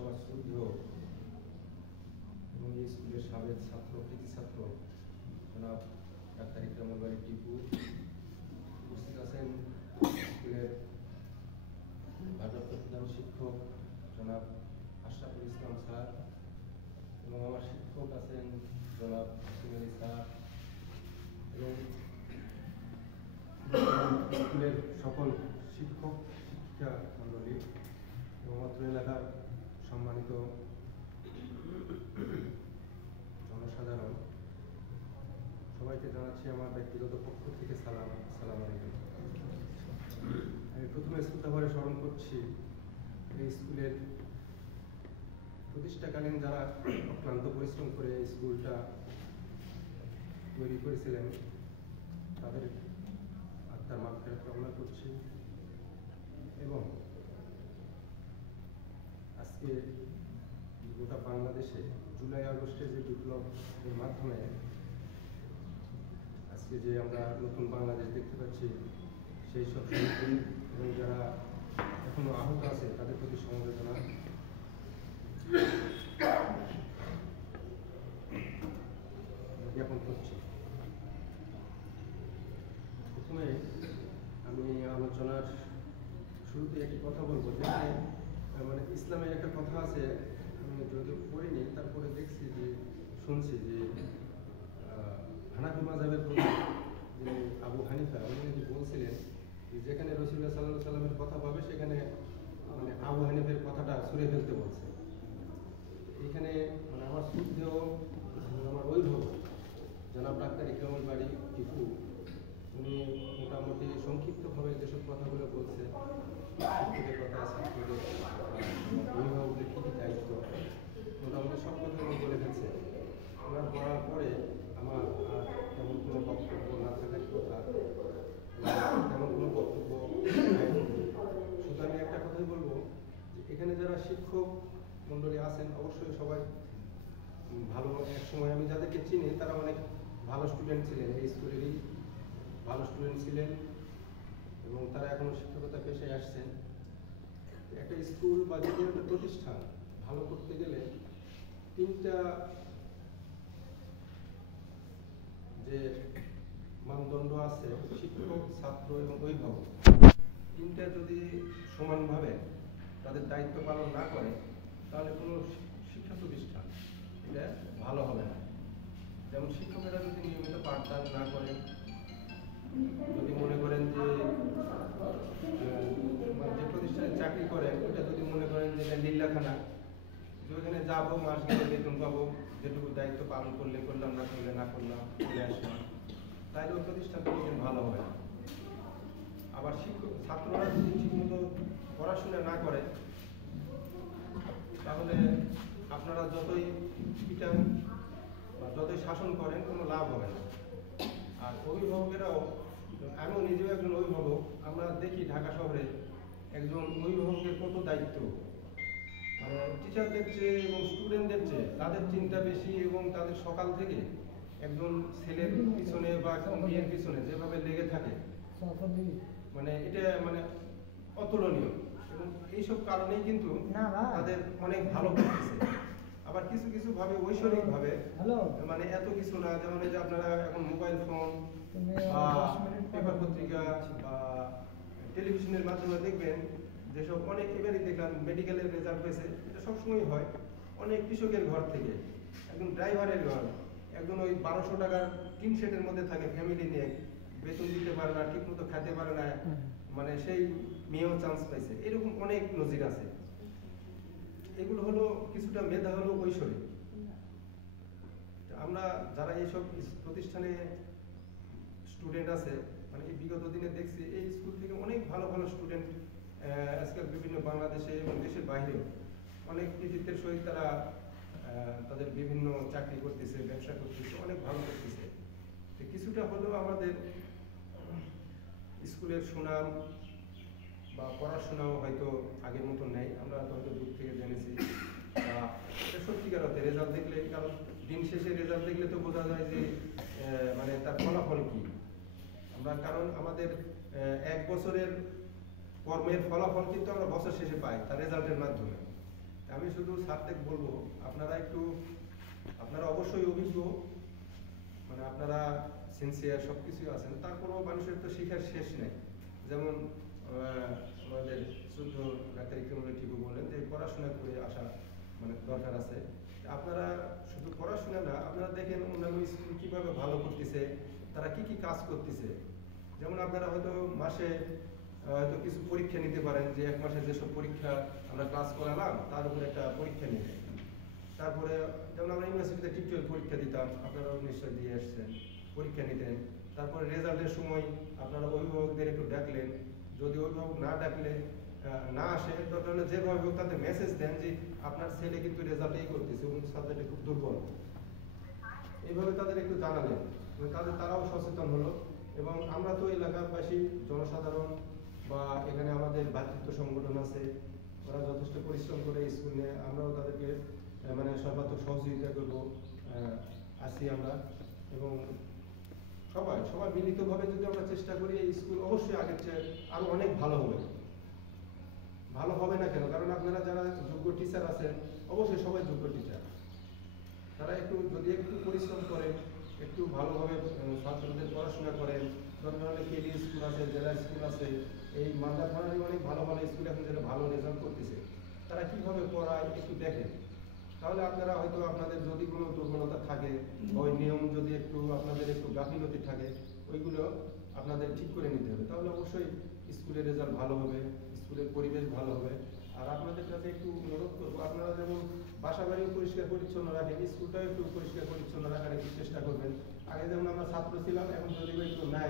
সমাজ শুদ্ধ এবং এই স্কুলের সাবেক ছাত্র কৃতি ছাত্র জনাব ডাক্তার ইকরামুল বারী টিপু, উপস্থিত আছেন স্কুলের ভারপ্রাপ্ত প্রধান শিক্ষক জনাব আশরাফুল ইসলাম স্যার, এবং আমার শিক্ষক আছেন জনাব সিমেলি স্যার, এবং স্কুলের সকল শিক্ষক শিক্ষা মণ্ডলী এবং অত্র এলাকার সম্মানিত জনসাধারণ, সবাইকে জানাচ্ছি আমার ব্যক্তিগত পক্ষ থেকে সালাম। আসসালামু আলাইকুম। আমি প্রথমে শ্রদ্ধাভরে স্মরণ করছি এই স্কুলের প্রতিষ্ঠাকালীন যারা অক্লান্ত পরিশ্রম করে এই স্কুলটা তৈরি করেছিলেন তাদের আত্মার মাগফিরাত কামনা করছি, এবং আজকে গোটা বাংলাদেশে জুলাই আগস্টে যে বিপ্লবের মাধ্যমে আজকে যে আমরা নতুন বাংলাদেশ দেখতে পাচ্ছি, সেই সব শহীদ এবং যারা এখনো আহত আছে তাদের প্রতি সমবেদনা জ্ঞাপন করছি। প্রথমে আমি আলোচনার শুরুতে একটি কথা বলবো, যেখানে মানে ইসলামের একটা কথা আছে, আমি যদিও পড়িনি, তারপরে দেখছি যে শুনছি যে হানাফি মাযহাবের প্রধান যে আবু হানিফা উনি নাকি বলছিলেন যে যেখানে রাসূলুল্লাহ সাল্লাল্লাহু আলাইহি ওয়াসাল্লামের কথা পাবে সেখানে মানে আবু হানিফের কথাটা ছুঁড়ে ফেলতে বলছে। এখানে মানে আমার শ্রদ্ধেয় আমার অভিভাবক জনাব ডাক্তার ইকরামুল বারী টিপু, উনি মোটামুটি সংক্ষিপ্তভাবে যেসব কথাগুলো বলছে, শিক্ষকের কথা, ছাত্রদের, অভিভাবকদের কী কী দায়িত্ব, মোটামুটি সব কথাগুলো বলে ফেলছে। ওনার বলার পরে আমার আর তেমন কোনো বক্তব্য না থাকার কথা, তেমন কোনো বক্তব্য নাই। শুধু আমি একটা কথাই বলবো যে এখানে যারা শিক্ষক মণ্ডলী আছেন অবশ্যই সবাই ভালো, এক সময় আমি যাদেরকে চিনি তারা অনেক ভালো স্টুডেন্ট ছিলেন, এই স্কুলেরই ভালো স্টুডেন্ট ছিলেন, এবং তারা এখনো শিক্ষকতা পেশায় আসছেন। একটা স্কুল বা যে কোনো একটা প্রতিষ্ঠান ভালো করতে গেলে তিনটা যে মানদণ্ড আছে, শিক্ষক, ছাত্র এবং অভিভাবক, তিনটা যদি সমানভাবে তাদের দায়িত্ব পালন না করে তাহলে কোনো শিক্ষা প্রতিষ্ঠান এটা ভালো হবে না। যেমন শিক্ষকেরা যদি নিয়মিত পাঠদান না করেন, যদি মনে করেন যে যে প্রতিষ্ঠানে চাকরি করেন ওইটা যদি মনে করেন যে এটা লিল্লাখানা, যে ওইখানে যাবো, মাস গেলে বেতন পাবো, যেটুকু দায়িত্ব পালন করলে করলাম, না করলে না করলাম, চলে আসলাম, তাইলে ওই প্রতিষ্ঠান কোনোদিন ভালো হবে না। আবার শিক্ষক ছাত্ররা যদি ঠিকমতো পড়াশোনা না করে তাহলে আপনারা যতই পিটান বা যতই শাসন করেন কোনো লাভ হবে না। আর অভিভাবকেরাও, আমিও নিজেও একজন অভিভাবক, আমরা দেখি ঢাকা শহরে একজন অভিভাবকের কত দায়িত্ব, মানে টিচারদের চেয়ে এবং স্টুডেন্টদের চেয়ে তাদের চিন্তা বেশি, এবং তাদের সকাল থেকে একজন ছেলের পিছনে বা মেয়ের পিছনে যেভাবে লেগে থাকে মানে এটা মানে অতুলনীয়, এবং এইসব কারণেই কিন্তু তাদের অনেক ভালো করতেছে। আবার কিছু কিছু ভাবে ঐশ্বরিক ভাবে মানে এত কিছু না, যেমন এই যে আপনারা এখন মোবাইল ফোন বা পেপার পত্রিকা বা টেলিভিশনের মাধ্যমে দেখবেন যেসব অনেক, এবারই দেখলাম মেডিকেলের রেজাল্ট হয়েছে, এটা সবসময় হয় অনেক কৃষকের ঘর থেকে, একজন ড্রাইভারের ঘর, একজন ওই 1200 টাকার টিন শেডের মধ্যে থাকে, ফ্যামিলি নিয়ে বেতন দিতে পারে না, ঠিক মতো খেতে পারে না, মানে সেই মেয়েও চান্স পাইছে। এরকম অনেক নজির আছে। এগুলো হলো কিছুটা মেধা, হলো ঐশ্বরিক। আমরা যারা এইসব প্রতিষ্ঠানে স্টুডেন্ট আছে, মানে এই বিগত দিনে দেখছি এই স্কুল থেকে অনেক ভালো ভালো স্টুডেন্ট আজকাল বিভিন্ন বাংলাদেশে এবং দেশের বাইরেও অনেক কৃতিত্বের সহিত তারা তাদের বিভিন্ন চাকরি করতেছে, ব্যবসা করতেছে, অনেক ভালো করতেছে। কিছুটা হলেও আমাদের স্কুলের সুনাম বা পড়াশোনাও হয়তো আগের মতো নেই, আমরা হয়তো দূর থেকে জেনেছি। এটা সত্যিকার অর্থে রেজাল্ট দেখলে, কারণ দিন শেষে রেজাল্ট দেখলে তো বোঝা যায় যে মানে তার ফলাফল কি। আমরা কারণ আমাদের এক বছরের কর্মের ফলাফল কিন্তু আমরা বছর শেষে পাই তার রেজাল্টের মাধ্যমে। আমি শুধু স্যারকে বলবো, আপনারা অবশ্যই অভিজ্ঞ, মানে আপনারা সিনসিয়ার সব কিছুই আছেন, তারপরেও মানুষের তো শিখার শেষ নেই। যেমন আমাদের শুদ্ধ ডাক্তার ইকরামুল ঠিকও বললেন যে পড়াশোনা করে আসা মানে দরকার আছে। আপনারা শুধু পড়াশোনা না, আপনারা দেখেন অন্যান্য স্কুল কীভাবে ভালো করতেছে, তারা কি কি কাজ করতেছে। যেমন আপনারা হয়তো মাসে হয়তো কিছু পরীক্ষা নিতে পারেন, যে এক মাসে যেসব পরীক্ষা আমরা ক্লাস করালাম তার উপরে একটা পরীক্ষা নিতে। তারপরে যেমন আমরা ইউনিভার্সিটিতে টিউটোরিয়াল পরীক্ষা দিতাম, আপনারাও নিশ্চয়ই দিয়ে আসছেন, পরীক্ষা নিতেন। তারপরে রেজাল্টের সময় আপনারা অভিভাবকদের একটু ডাকলেন, যদি অভিভাবক না আসে তাহলে যেভাবে হোক তাদের মেসেজ দেন যে আপনার ছেলে কিন্তু রেজাল্ট এই করতেছে, এবং সাবজেক্টে খুব দুর্বল, এইভাবে তাদের একটু জানালেন, তারাও সচেতন হলো। এবং আমরা তো এলাকাবাসী, জনসাধারণ বা এখানে আমাদের ভাতৃত্ব সংগঠন আছে, ওরা যথেষ্ট পরিশ্রম করে স্কুল নিয়ে, আমরাও তাদেরকে মানে সর্বাত্মক সহযোগিতা করবো, আসি আমরা। এবং সবাই মিলিতভাবে যদি আমরা চেষ্টা করি, এই স্কুল অবশ্যই আগের চেয়ে আরো অনেক ভালো হবে। ভালো হবে না কেন? কারণ আপনারা যারা যোগ্য টিচার আছেন, অবশ্যই সবাই যোগ্য টিচার, তারা যদি একটু পরিশ্রম করেন, একটু ভালোভাবে ছাত্রদের পড়াশোনা করেন, ধরনের কেডি স্কুল আছে, জেলা স্কুল আছে, এই মালদা থানারই অনেক ভালো ভালো স্কুল এখন যারা ভালো রেজাল্ট করতেছে, তারা কিভাবে পড়ায় একটু দেখেন, তাহলে আপনারা হয়তো আপনাদের যদি কোনো দুর্বলতা থাকে, ওই নিয়ম যদি আপনাদের একটু গাফিলতি থাকে, ওইগুলো আপনাদের ঠিক করে নিতে হবে। তাহলে অবশ্যই স্কুলের রেজাল্ট ভালো হবে, স্কুলের পরিবেশ ভালো হবে। আর আপনাদের কাছে একটু অনুরোধ করবো, আপনারা যেমন বাসা বাড়িও পরিষ্কার পরিচ্ছন্ন রাখেন, স্কুলটাও একটু পরিষ্কার পরিচ্ছন্ন রাখার একটু চেষ্টা করবেন। আগে যেমন আমরা ছাত্র ছিলাম, এখন যদি একটু নাই,